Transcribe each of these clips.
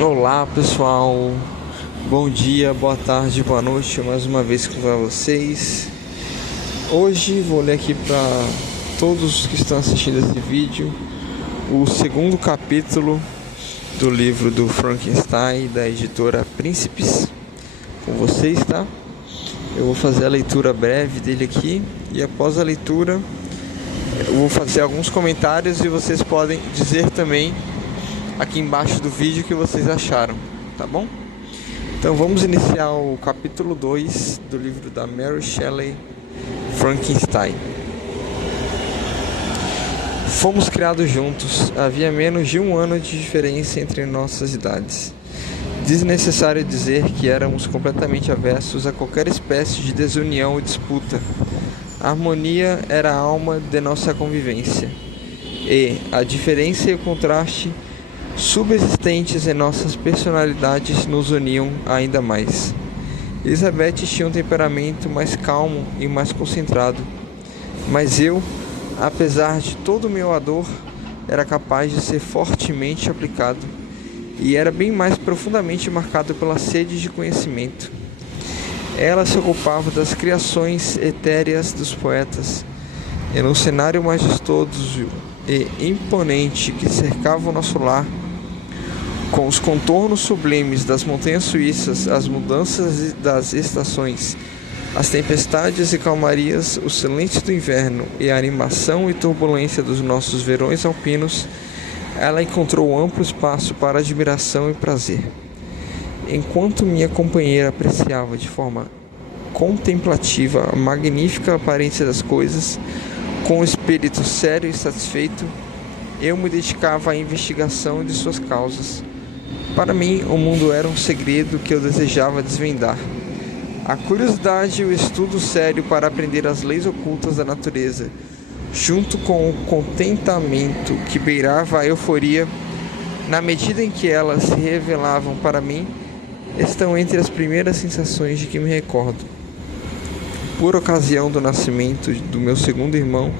Olá pessoal, bom dia, boa tarde, boa noite, mais uma vez com vocês. Hoje vou ler aqui para todos que estão assistindo esse vídeo o segundo capítulo do livro do Frankenstein da editora Príncipes com vocês, tá? Eu vou fazer a leitura breve dele aqui e após a leitura eu vou fazer alguns comentários e vocês podem dizer também aqui embaixo do vídeo o que vocês acharam, tá bom? Então vamos iniciar o capítulo 2 do livro da Mary Shelley, Frankenstein. Fomos criados juntos, havia menos de 1 ano de diferença entre nossas idades. Desnecessário dizer que éramos completamente avessos a qualquer espécie de desunião ou disputa. A harmonia era a alma de nossa convivência, e a diferença e o contraste subsistentes em nossas personalidades nos uniam ainda mais. Elizabeth tinha um temperamento mais calmo e mais concentrado, mas eu, apesar de todo o meu ardor, era capaz de ser fortemente aplicado e era bem mais profundamente marcado pela sede de conhecimento. Ela se ocupava das criações etéreas dos poetas, e no cenário majestoso e imponente que cercava o nosso lar, com os contornos sublimes das montanhas suíças, as mudanças das estações, as tempestades e calmarias, o silêncio do inverno e a animação e turbulência dos nossos verões alpinos, ela encontrou amplo espaço para admiração e prazer. Enquanto minha companheira apreciava de forma contemplativa a magnífica aparência das coisas, com um espírito sério e satisfeito, eu me dedicava à investigação de suas causas. Para mim, o mundo era um segredo que eu desejava desvendar. A curiosidade e o estudo sério para aprender as leis ocultas da natureza, junto com o contentamento que beirava a euforia, na medida em que elas se revelavam para mim, estão entre as primeiras sensações de que me recordo. Por ocasião do nascimento do meu segundo irmão,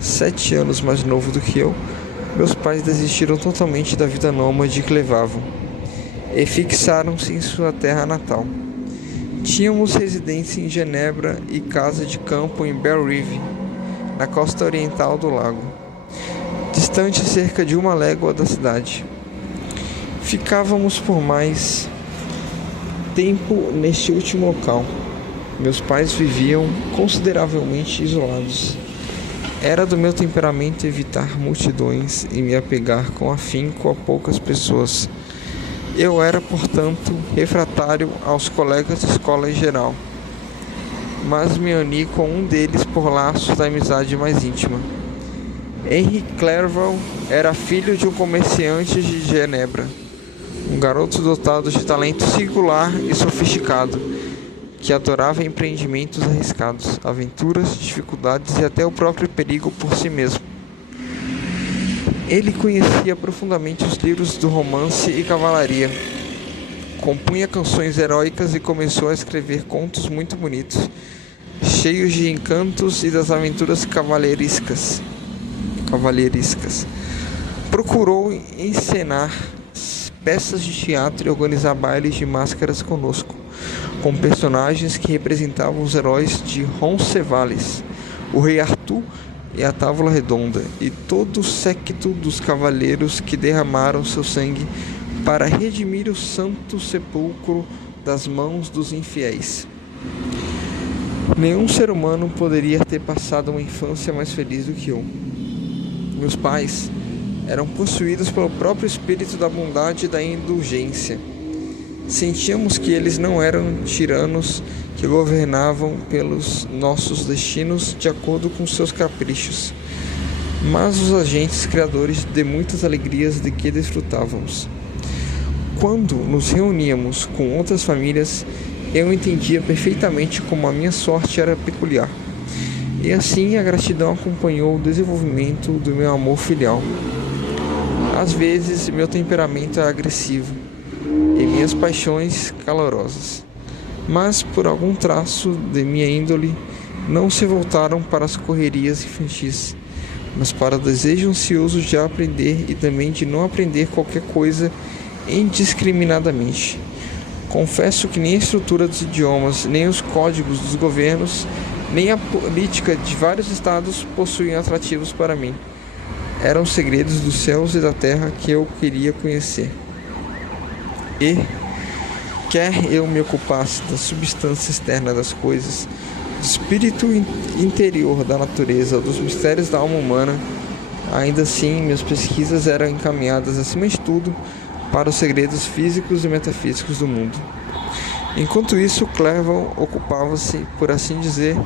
7 anos mais novo do que eu, meus pais desistiram totalmente da vida nômade que levavam e fixaram-se em sua terra natal. Tínhamos residência em Genebra e casa de campo em Belle Rive, na costa oriental do lago, distante cerca de 1 légua da cidade. Ficávamos por mais tempo neste último local. Meus pais viviam consideravelmente isolados. Era do meu temperamento evitar multidões e me apegar com afinco a poucas pessoas. Eu era, portanto, refratário aos colegas de escola em geral, mas me uni com um deles por laços da amizade mais íntima. Henry Clerval era filho de um comerciante de Genebra, um garoto dotado de talento singular e sofisticado, que adorava empreendimentos arriscados, aventuras, dificuldades e até o próprio perigo por si mesmo. Ele conhecia profundamente os livros do romance e cavalaria, compunha canções heróicas e começou a escrever contos muito bonitos, cheios de encantos e das aventuras cavalheirescas. Procurou encenar peças de teatro e organizar bailes de máscaras conosco, com personagens que representavam os heróis de Roncesvalles, o rei Arthur e a Távola Redonda, e todo o séquito dos cavaleiros que derramaram seu sangue para redimir o santo sepulcro das mãos dos infiéis. Nenhum ser humano poderia ter passado uma infância mais feliz do que eu. Meus pais eram possuídos pelo próprio espírito da bondade e da indulgência. Sentíamos que eles não eram tiranos que governavam pelos nossos destinos de acordo com seus caprichos, mas os agentes criadores de muitas alegrias de que desfrutávamos. Quando nos reuníamos com outras famílias, eu entendia perfeitamente como a minha sorte era peculiar, e assim a gratidão acompanhou o desenvolvimento do meu amor filial. Às vezes, meu temperamento era agressivo e minhas paixões calorosas, mas por algum traço de minha índole não se voltaram para as correrias infantis, mas para o desejo ansioso de aprender e também de não aprender qualquer coisa indiscriminadamente. Confesso que nem a estrutura dos idiomas, nem os códigos dos governos, nem a política de vários estados possuíam atrativos para mim. Eram segredos dos céus e da terra que eu queria conhecer. E, quer eu me ocupasse da substância externa das coisas, do espírito interior da natureza, dos mistérios da alma humana, ainda assim minhas pesquisas eram encaminhadas, acima de tudo, para os segredos físicos e metafísicos do mundo. Enquanto isso, Clerval ocupava-se, por assim dizer,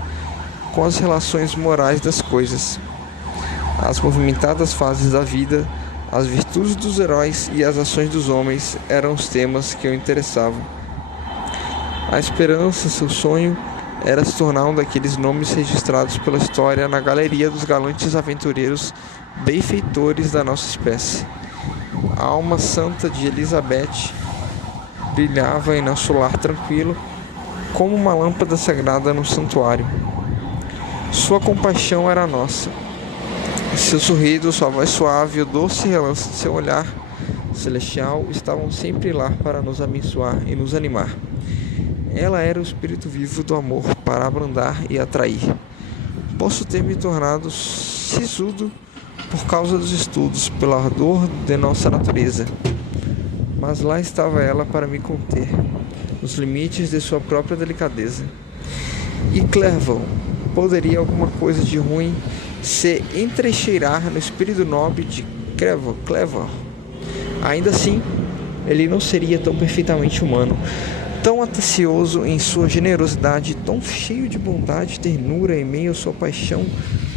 com as relações morais das coisas, as movimentadas fases da vida, as virtudes dos heróis e as ações dos homens eram os temas que o interessavam. A esperança, seu sonho, era se tornar um daqueles nomes registrados pela história na galeria dos galantes aventureiros benfeitores da nossa espécie. A alma santa de Elizabeth brilhava em nosso lar tranquilo, como uma lâmpada sagrada no santuário. Sua compaixão era nossa. Seu sorriso, sua voz suave e o doce relance de seu olhar celestial estavam sempre lá para nos abençoar e nos animar. Ela era o espírito vivo do amor para abrandar e atrair. Posso ter me tornado sisudo por causa dos estudos, pela ardor de nossa natureza. Mas lá estava ela para me conter, nos limites de sua própria delicadeza. E Clerval poderia alguma coisa de ruim se entrecheirar no espírito nobre de Clerval. Ainda assim, ele não seria tão perfeitamente humano, tão atencioso em sua generosidade, tão cheio de bondade e ternura em meio à sua paixão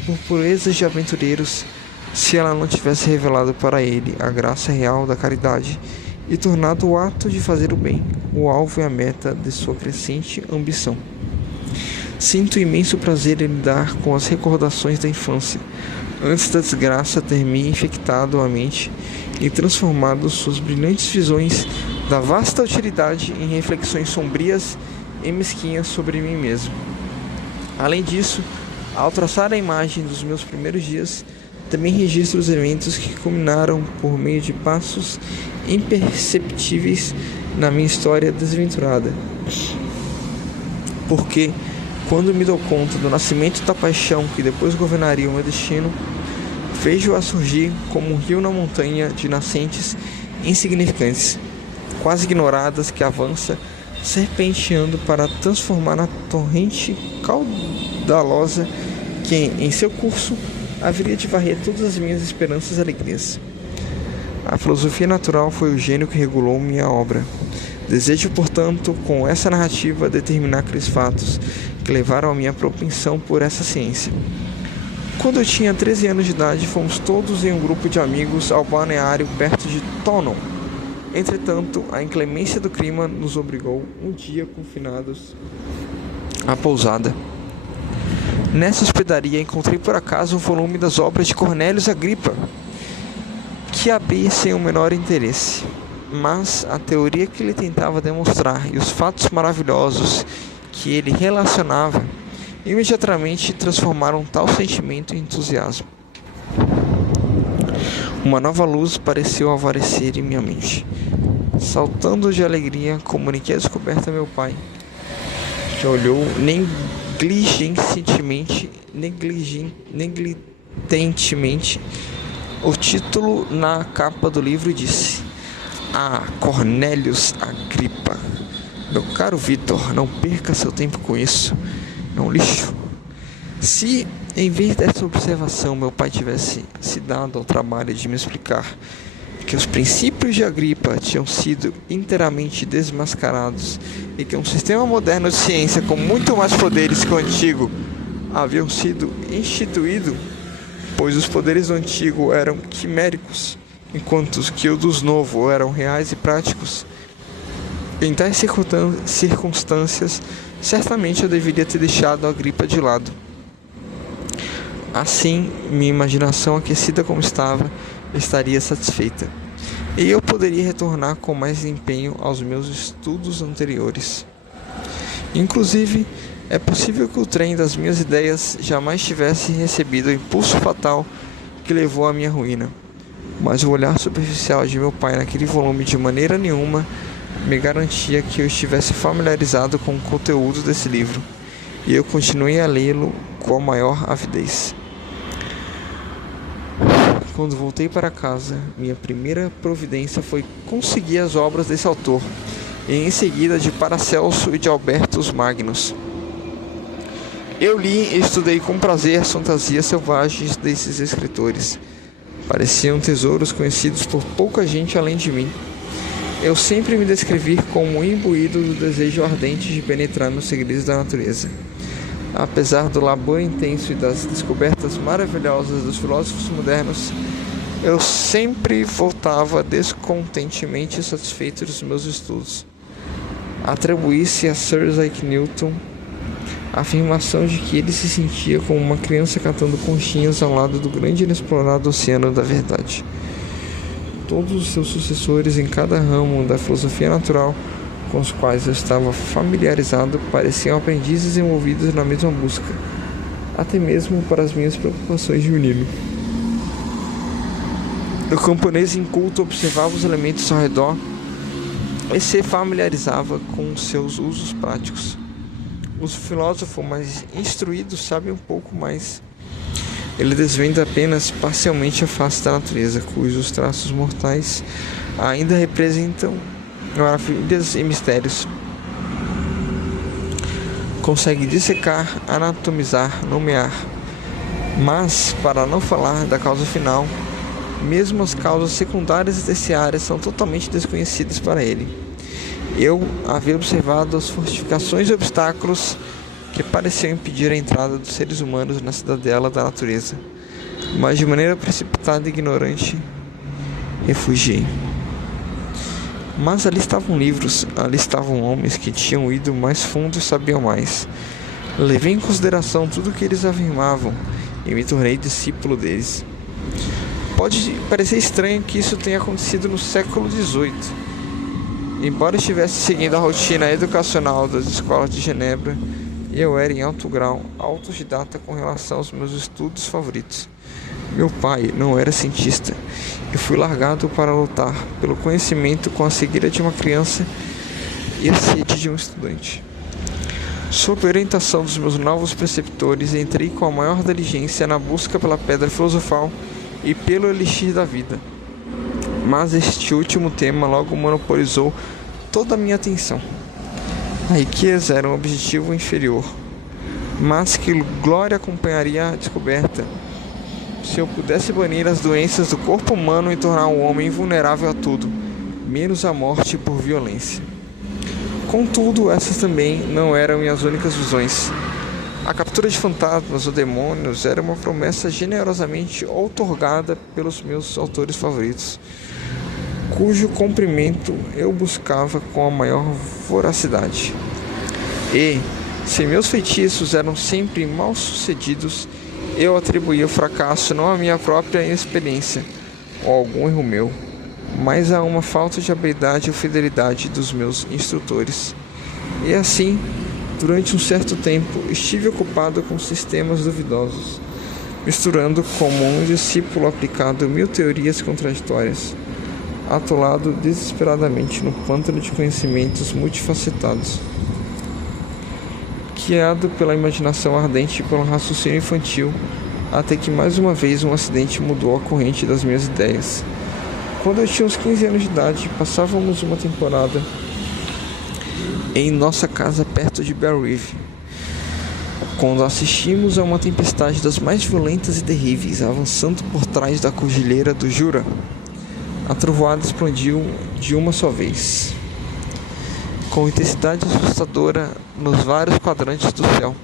por purezas de aventureiros, se ela não tivesse revelado para ele a graça real da caridade e tornado o ato de fazer o bem o alvo e a meta de sua crescente ambição. Sinto imenso prazer em lidar com as recordações da infância, antes da desgraça ter me infectado a mente e transformado suas brilhantes visões da vasta utilidade em reflexões sombrias e mesquinhas sobre mim mesmo. Além disso, ao traçar a imagem dos meus primeiros dias, também registro os eventos que culminaram por meio de passos imperceptíveis na minha história desventurada. Porque, quando me dou conta do nascimento da paixão que depois governaria o meu destino, vejo-a surgir como um rio na montanha de nascentes insignificantes, quase ignoradas, que avança, serpenteando para transformar na torrente caudalosa que, em seu curso, haveria de varrer todas as minhas esperanças e alegrias. A filosofia natural foi o gênio que regulou minha obra. Desejo, portanto, com essa narrativa, determinar aqueles fatos que levaram a minha propensão por essa ciência. Quando eu tinha 13 anos de idade, fomos todos em um grupo de amigos ao balneário perto de Tonon. Entretanto, a inclemência do clima nos obrigou, um dia confinados, à pousada. Nessa hospedaria encontrei por acaso um volume das obras de Cornélio Agripa, que abri sem o menor interesse. Mas a teoria que ele tentava demonstrar e os fatos maravilhosos que ele relacionava imediatamente transformaram tal sentimento em entusiasmo. Uma nova luz pareceu alvorecer em minha mente. Saltando de alegria, comuniquei a descoberta a meu pai, que olhou negligentemente o título na capa do livro e disse: "Ah, Cornélius Agripa. Meu caro Vitor, não perca seu tempo com isso. É um lixo." Se, em vez dessa observação, meu pai tivesse se dado ao trabalho de me explicar que os princípios de Agripa tinham sido inteiramente desmascarados e que um sistema moderno de ciência com muito mais poderes que o antigo haviam sido instituído, pois os poderes do antigo eram quiméricos, enquanto os que os dos novo eram reais e práticos, em tais circunstâncias, certamente eu deveria ter deixado a Agripa de lado. Assim, minha imaginação, aquecida como estava, estaria satisfeita, e eu poderia retornar com mais empenho aos meus estudos anteriores. Inclusive, é possível que o trem das minhas ideias jamais tivesse recebido o impulso fatal que levou à minha ruína. mas o olhar superficial de meu pai naquele volume de maneira nenhuma me garantia que eu estivesse familiarizado com o conteúdo desse livro, e eu continuei a lê-lo com a maior avidez. Quando voltei para casa, minha primeira providência foi conseguir as obras desse autor, e em seguida de Paracelso e de Albertus Magnus. Eu li e estudei com prazer as fantasias selvagens desses escritores. Pareciam tesouros conhecidos por pouca gente além de mim. Eu sempre me descrevi como imbuído do desejo ardente de penetrar nos segredos da natureza. Apesar do labor intenso e das descobertas maravilhosas dos filósofos modernos, eu sempre voltava descontentemente satisfeito dos meus estudos. Atribuí-se a Sir Isaac Newton a afirmação de que ele se sentia como uma criança catando conchinhas ao lado do grande e inexplorado oceano da verdade. Todos os seus sucessores em cada ramo da filosofia natural com os quais eu estava familiarizado pareciam aprendizes envolvidos na mesma busca, até mesmo para as minhas preocupações de menino. O camponês inculto observava os elementos ao redor e se familiarizava com seus usos práticos. O filósofo mais instruído sabe um pouco mais. Ele desvenda apenas parcialmente a face da natureza, cujos traços mortais ainda representam maravilhas e mistérios. Consegue dissecar, anatomizar, nomear. Mas, para não falar da causa final, mesmo as causas secundárias e terciárias são totalmente desconhecidas para ele. Eu havia observado as fortificações e obstáculos que pareciam impedir a entrada dos seres humanos na cidadela da natureza, mas de maneira precipitada e ignorante refugiei. Mas ali estavam livros, ali estavam homens que tinham ido mais fundo e sabiam mais. Levei em consideração tudo o que eles afirmavam e me tornei discípulo deles. Pode parecer estranho que isso tenha acontecido no século XVIII. Embora estivesse seguindo a rotina educacional das escolas de Genebra, eu era em alto grau autodidata com relação aos meus estudos favoritos. Meu pai não era cientista e fui largado para lutar pelo conhecimento com a cegueira de uma criança e a sede de um estudante. Sob a orientação dos meus novos preceptores, entrei com a maior diligência na busca pela pedra filosofal e pelo elixir da vida. Mas este último tema logo monopolizou toda a minha atenção. A riqueza era um objetivo inferior, mas que glória acompanharia a descoberta se eu pudesse banir as doenças do corpo humano e tornar o homem invulnerável a tudo, menos à morte por violência. Contudo, essas também não eram minhas únicas visões. A captura de fantasmas ou demônios era uma promessa generosamente outorgada pelos meus autores favoritos, cujo cumprimento eu buscava com a maior voracidade. E, se meus feitiços eram sempre mal sucedidos, eu atribuía o fracasso não à minha própria inexperiência ou a algum erro meu, mas a uma falta de habilidade ou fidelidade dos meus instrutores. E assim, durante um certo tempo, estive ocupado com sistemas duvidosos, misturando como um discípulo aplicado 1000 teorias contraditórias, atolado desesperadamente no pântano de conhecimentos multifacetados, guiado pela imaginação ardente e pelo raciocínio infantil, até que mais uma vez um acidente mudou a corrente das minhas ideias. Quando eu tinha uns 15 anos de idade, passávamos uma temporada em nossa casa perto de Bear Reef, quando assistimos a uma tempestade das mais violentas e terríveis, avançando por trás da cordilheira do Jura. A trovoada explodiu de uma só vez, com intensidade assustadora nos vários quadrantes do céu.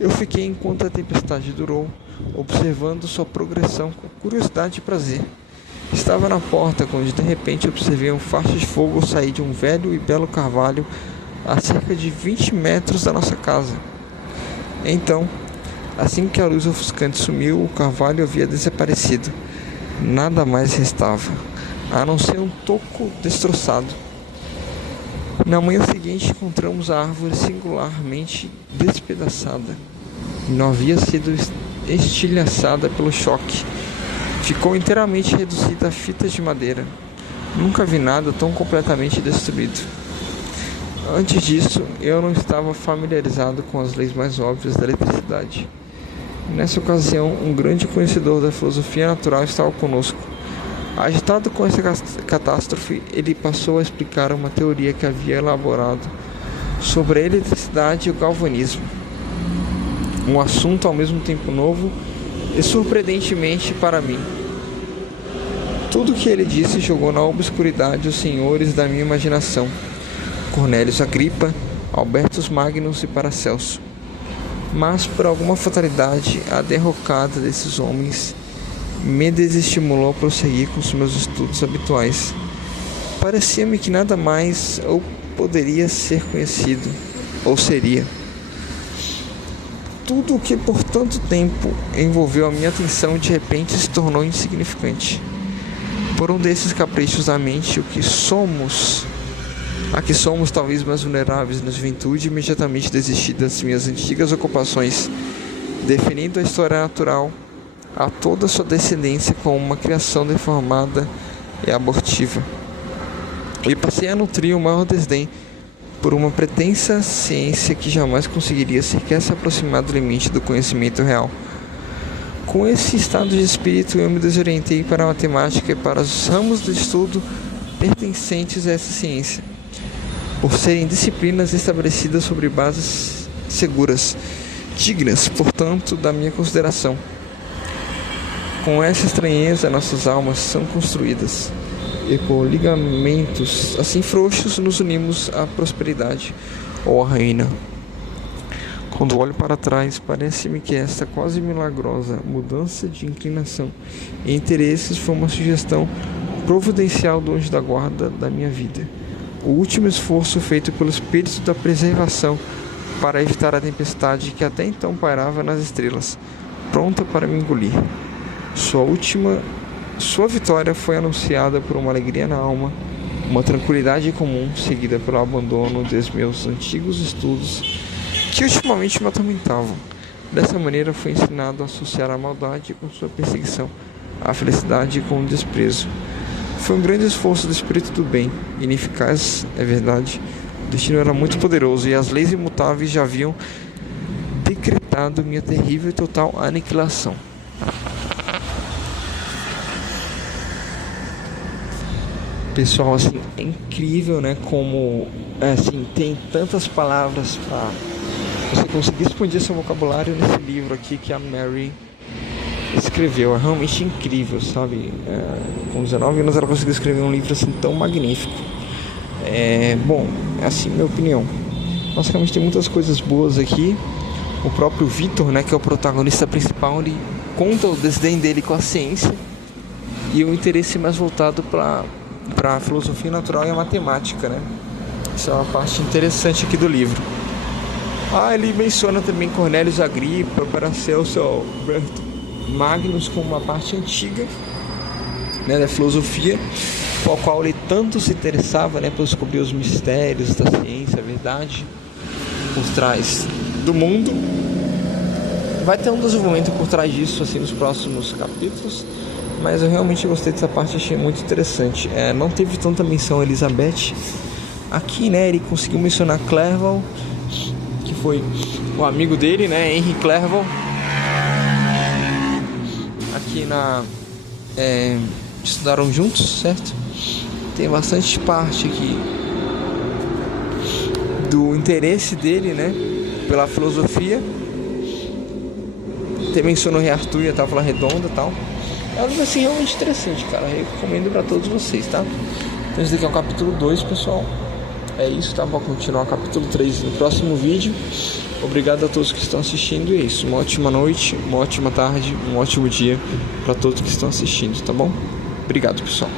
Eu fiquei enquanto a tempestade durou, observando sua progressão com curiosidade e prazer. Estava na porta quando de repente observei um facho de fogo sair de um velho e belo carvalho a cerca de 20 metros da nossa casa. Então, assim que a luz ofuscante sumiu, o carvalho havia desaparecido. Nada mais restava, a não ser um toco destroçado. Na manhã seguinte encontramos a árvore singularmente despedaçada. Não havia sido estilhaçada pelo choque. ficou inteiramente reduzida a fitas de madeira. Nunca vi nada tão completamente destruído. Antes disso, eu não estava familiarizado com as leis mais óbvias da eletricidade. Nessa ocasião, um grande conhecedor da filosofia natural estava conosco. Agitado com essa catástrofe, ele passou a explicar uma teoria que havia elaborado sobre a eletricidade e o galvanismo. Um assunto ao mesmo tempo novo e surpreendentemente para mim. Tudo o que ele disse jogou na obscuridade os senhores da minha imaginação: Cornélios Agripa, Albertus Magnus e Paracelso. Mas, por alguma fatalidade, a derrocada desses homens me desestimulou a prosseguir com os meus estudos habituais. Parecia-me que nada mais ou poderia ser conhecido, ou seria. Tudo o que por tanto tempo envolveu a minha atenção de repente se tornou insignificante. Por um desses caprichos da mente, a que somos talvez mais vulneráveis na juventude, imediatamente desisti das minhas antigas ocupações, definindo a história natural a toda sua descendência como uma criação deformada e abortiva. E passei a nutrir o maior desdém por uma pretensa ciência que jamais conseguiria sequer se aproximar do limite do conhecimento real. Com esse estado de espírito, eu me desorientei para a matemática e para os ramos de estudo pertencentes a essa ciência, por serem disciplinas estabelecidas sobre bases seguras, dignas, portanto, da minha consideração. Com essa estranheza, nossas almas são construídas, e por ligamentos assim frouxos nos unimos à prosperidade ou à ruína. Quando olho para trás, parece-me que esta quase milagrosa mudança de inclinação e interesses foi uma sugestão providencial do anjo da guarda da minha vida. O último esforço feito pelo espírito da preservação para evitar a tempestade que até então pairava nas estrelas, pronta para me engolir. Sua vitória foi anunciada por uma alegria na alma, uma tranquilidade comum, seguida pelo abandono dos meus antigos estudos que ultimamente me atormentavam. Dessa maneira fui ensinado a associar a maldade com sua perseguição, a felicidade com o desprezo. Foi um grande esforço do espírito do bem, ineficaz, é verdade. O destino era muito poderoso e as leis imutáveis já haviam decretado minha terrível e total aniquilação. Pessoal, assim, é incrível, né, como, assim, tem tantas palavras para você conseguir expandir seu vocabulário nesse livro aqui que a Mary escreveu. É realmente incrível, sabe? Com 19 anos ela conseguiu escrever um livro assim tão magnífico. Bom, é assim, minha opinião. Basicamente tem muitas coisas boas aqui. O próprio Victor, né, que é o protagonista principal, ele conta o desdém dele com a ciência e o interesse mais voltado para a filosofia natural e a matemática, né? Isso é uma parte interessante aqui do livro. Ele menciona também Cornélios Agripa, Paracelso, Albertus Magnus como uma parte antiga, né, da filosofia, com a qual ele tanto se interessava, né, por descobrir os mistérios da ciência, a verdade por trás do mundo. Vai ter um desenvolvimento por trás disso assim nos próximos capítulos, mas eu realmente gostei dessa parte, achei muito interessante. Não teve tanta menção a Elizabeth aqui, né? Ele conseguiu mencionar Clerval, que foi o amigo dele, né, Henry Clerval. Aqui estudaram juntos, certo? Tem bastante parte aqui do interesse dele, né, pela filosofia. Até mencionou Rei Arthur e a Távola Redonda e tal. É um livro assim realmente interessante, cara. Eu recomendo pra todos vocês, tá? Então esse daqui é o capítulo 2, pessoal. É isso, tá? Vou continuar o capítulo 3 no próximo vídeo. Obrigado a todos que estão assistindo. E é isso, uma ótima noite, uma ótima tarde, um ótimo dia para todos que estão assistindo, tá bom? Obrigado, pessoal.